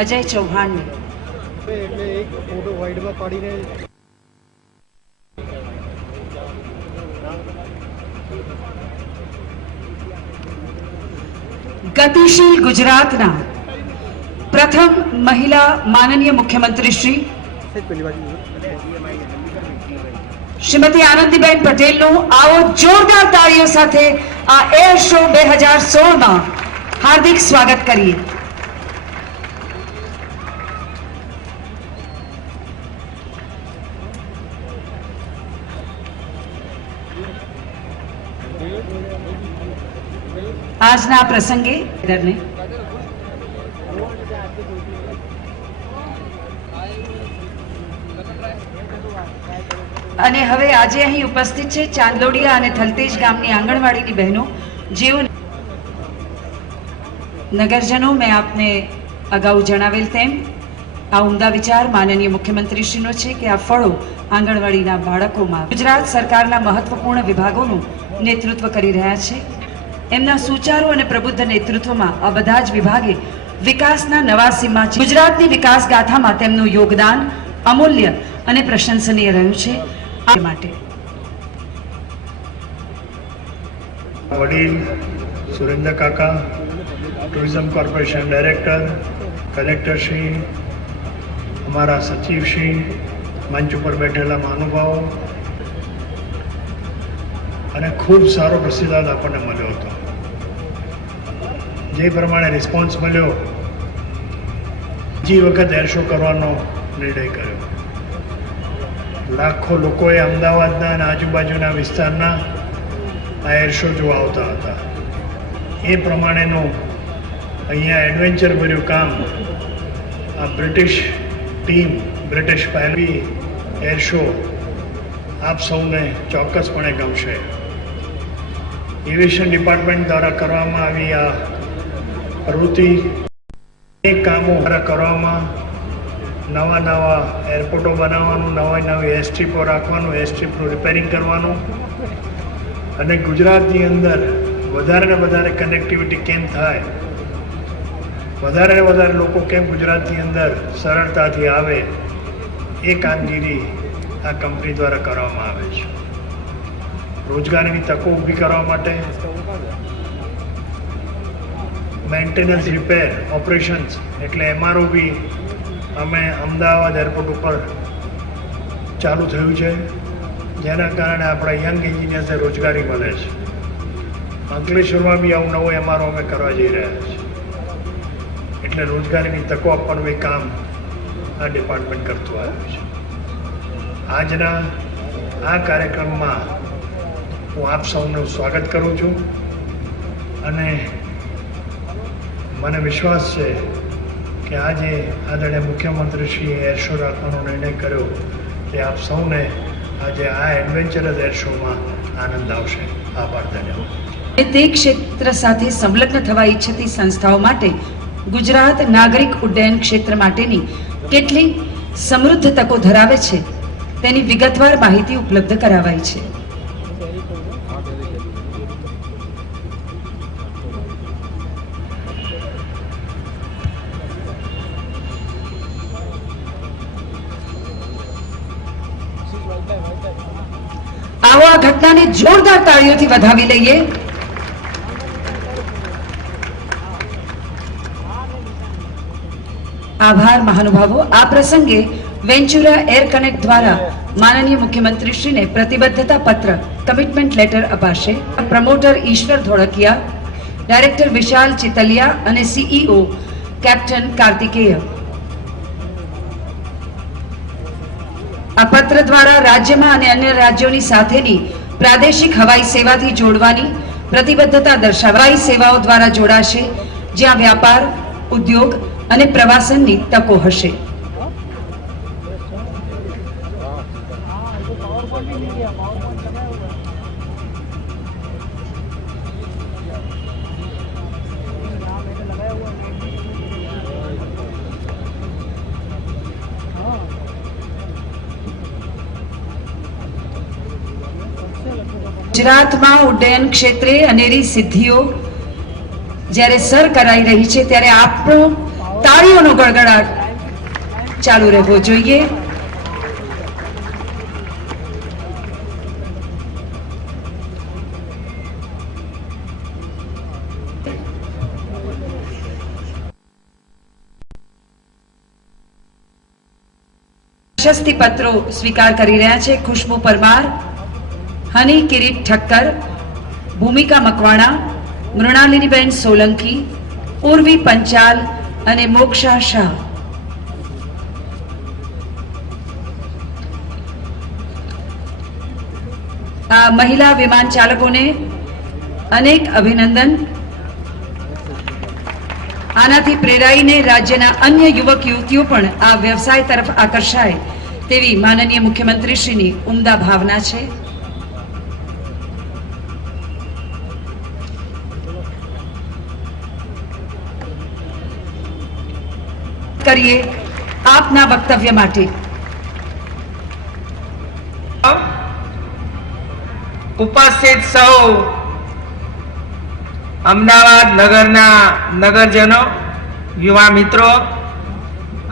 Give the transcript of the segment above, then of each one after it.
અજય ચૌહાણને એટલે એક ફોટો વાઇડમાં પાડીને ગતિશીલ ગુજરાતના પ્રથમ મહિલા માનનીય મુખ્યમંત્રી શ્રીમતી આનંદીબેન પટેલનું આવો જોરદાર તાળીઓ સાથે આ એર શો 2016માં હાર્દિક સ્વાગત કરીએ. આજના પ્રસંગે અને હવે આજે અહીં ઉપસ્થિત છે ચાંદલોડિયા અને થલતેજ ગામની આંગણવાડીની બહેનો, જેઓ નગરજનો, મેં આપને અગાઉ જણાવેલ તેમ આ ઉમદા વિચાર માનનીય મુખ્યમંત્રીશ્રીનો છે કે આ ફળો આંગણવાડીના બાળકોમાં ગુજરાત સરકારના મહત્વપૂર્ણ વિભાગોનું નેતૃત્વ કરી રહ્યા છે. એમના સુચારુ અને પ્રબુદ્ધ નેતૃત્વમાં આ બધા જ વિભાગે વિકાસના નવા સીમા છે. ગુજરાતની વિકાસ ગાથામાં તેમનું યોગદાન અમૂલ્ય અને પ્રશંસનીય રહ્યું છે. આ માટે વડીલ સુરેન્દ્ર કાકા, ટુરિઝમ કોર્પોરેશન ડાયરેક્ટર, કલેક્ટરશ્રી, અમારા સચિવશ્રી, મંચ ઉપર બેઠેલા મહાનુભાવો, અને ખૂબ સારો પ્રતિસાદ આપણને મળ્યો હતો. જે પ્રમાણે રિસ્પોન્સ મળ્યો, બીજી વખત એર શો કરવાનો નિર્ણય કર્યો. લાખો લોકોએ અમદાવાદના અને આજુબાજુના વિસ્તારના આ એર શો જોવા આવતા હતા. એ પ્રમાણેનું અહીંયા એડવેન્ચર ભર્યું કામ આ બ્રિટિશ ટીમ, બ્રિટિશ પહેલી એર શો આપ સૌને ચોક્કસપણે ગમશે. એવિએશન ડિપાર્ટમેન્ટ દ્વારા કરવામાં આવી આ પ્રવૃત્તિ, એ કામો દ્વારા કરવામાં નવા એરપોર્ટો બનાવવાનું, નવી એરસ્ટ્રીપો રાખવાનું, એરસ્ટ્રીપનું રિપેરિંગ કરવાનું, અને ગુજરાતની અંદર વધારે ને વધારે કનેક્ટિવિટી કેમ થાય, વધારે ને વધારે લોકો કેમ ગુજરાતની અંદર સરળતાથી આવે, એ કામગીરી આ કંપની દ્વારા કરવામાં આવે છે. રોજગારીની તકો ઊભી કરવા માટે મેન્ટેનન્સ, રિપેર, ઓપરેશન્સ એટલે MRO બી અમે અમદાવાદ એરપોર્ટ ઉપર ચાલુ થયું છે, જેના કારણે આપણા યંગ એન્જિનિયર્સને રોજગારી મળે છે. અંકલેશ્વરમાં બી આવું નવો MRO અમે કરવા જઈ રહ્યા છીએ, એટલે રોજગારીની તકો આપવાનું એ કામ આ ડિપાર્ટમેન્ટ કરતું આવ્યું છે. આજના આ કાર્યક્રમમાં હું આપ સૌનું સ્વાગત કરું છું, અને મને વિશ્વાસ છે કે આજે આદરણીય મુખ્યમંત્રીશ્રીએ એર શો રાખવાનો નિર્ણય કર્યો તે આપ સૌને આજે આ એડવેન્ચરસ એર શોમાં આનંદ આવશે. આભાર, ધન્યવાદ. તે ક્ષેત્ર સાથે સંલગ્ન થવા ઈચ્છતી સંસ્થાઓ માટે ગુજરાત નાગરિક ઉડ્ડયન ક્ષેત્ર માટેની કેટલી સમૃદ્ધ તકો ધરાવે છે તેની વિગતવાર માહિતી ઉપલબ્ધ કરાવાઈ છે. આવો આ ઘટનાને જોરદાર તાળીઓથી વધાવી લઈએ. આભાર મહાનુભાવો. આ પ્રસંગે વેન્ચુરા એર કનેક્ટ દ્વારા માનનીય મુખ્યમંત્રીશ્રીને પ્રતિબદ્ધતા પત્ર, કમિટમેન્ટ લેટર અપાશે. પ્રમોટર ઈશ્વર ધોળકિયા, ડાયરેક્ટર વિશાલ ચિતલિયા અને CEO કેપ્ટન કાર્તિકેય. આ પત્ર દ્વારા રાજ્યમાં અને અન્ય રાજ્યોની સાથેની પ્રાદેશિક હવાઈ સેવાથી જોડવાની પ્રતિબદ્ધતા દર્શાવાઈ. સેવાઓ દ્વારા જોડાશે જ્યાં વ્યાપાર, ઉદ્યોગ અને પ્રવાસનની તકો હશે. ગુજરાતમાં ઉડ્ડયન ક્ષેત્રે અનેરી સિદ્ધિઓ જ્યારે સર કરાઈ રહી છે, ત્યારે આપણો તાળીઓનો ગડગડાટ ચાલુ રહેવો જોઈએ. પ્રશસ્તિ પત્રો સ્વીકાર કરી રહ્યા છે ખુશ્બુ પરમાર, હની કિરીટ ઠક્કર, ભૂમિકા મકવાણા, મૃણાલિનીબેન સોલંકી, ઉર્વી પંચાલ અને મોક્ષા શાહ. આ મહિલા વિમાન ચાલકોને અનેક અભિનંદન. આનાથી પ્રેરાઈને રાજ્યના અન્ય યુવક યુવતીઓ પણ આ વ્યવસાય તરફ આકર્ષાય તેવી માનનીય મુખ્યમંત્રીશ્રીની ઉમદા ભાવના છે. કરીએ આપના વક્તવ્ય માટે. ઉપસ્થિત સૌ અમદાવાદ નગરના નગરજનો, યુવા મિત્રો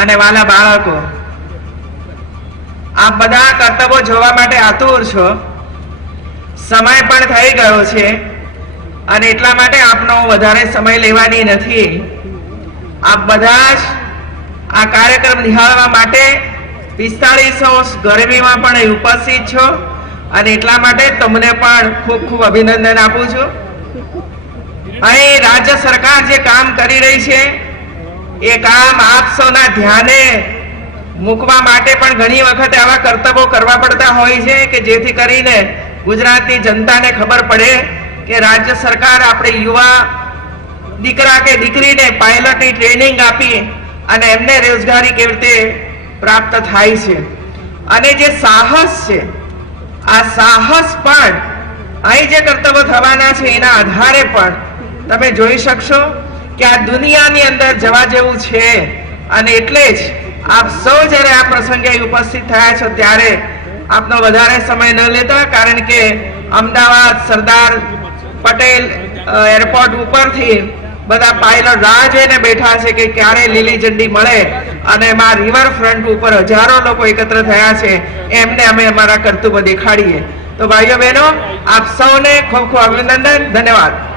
અને વાલા બાળકો, આપ બધા કરતબો જોવા માટે આતુર છો. સમય પણ થઈ ગયો છે અને એટલા માટે આપનો વધારે સમય લેવાની નથી. આપ બધા જ આ કાર્યક્રમ નિહાળવા માટે 45 ગરમીમાં પણ ઉપસ્થિત છો અને એટલા માટે તમને પણ ખૂબ ખૂબ અભિનંદન આપું છું. અહીં રાજ્ય સરકાર જે કામ કરી રહી છે એ કામ આપ સૌના ધ્યાને મૂકવા માટે પણ ઘણી વખત આવા કરતબો કરવા પડતા હોય છે કે જેથી કરીને ગુજરાતની જનતાને ખબર પડે કે રાજ્ય સરકાર આપણે યુવા દીકરા કે દીકરીને પાયલટની ટ્રેનિંગ આપી અને એમને રોજગારી કેવી રીતે પ્રાપ્ત થાય છે. અને જે સાહસ છે, આ સાહસ પણ અહીં જે કરતબો થવાના છે એના આધારે પણ તમે જોઈ શકશો કે આ દુનિયાની અંદર જવા જેવું છે. અને એટલે જ આપ સૌ જ્યારે આ પ્રસંગે ઉપસ્થિત થયા છો ત્યારે આપનો વધારે સમય ન લેતા, કારણ કે અમદાવાદ સરદાર પટેલ એરપોર્ટ ઉપરથી બધા પાયલટ રાહ જોઈને બેઠા છે કે ક્યારે લીલી ઝંડી મળે અને એમાં રિવરફ્રન્ટ ઉપર હજારો લોકો એકત્ર થયા છે, એમને અમે અમારા કરતૂબો દેખાડીએ. તો ભાઈઓ બહેનો, આપ સૌને ખૂબ ખૂબ અભિનંદન, ધન્યવાદ.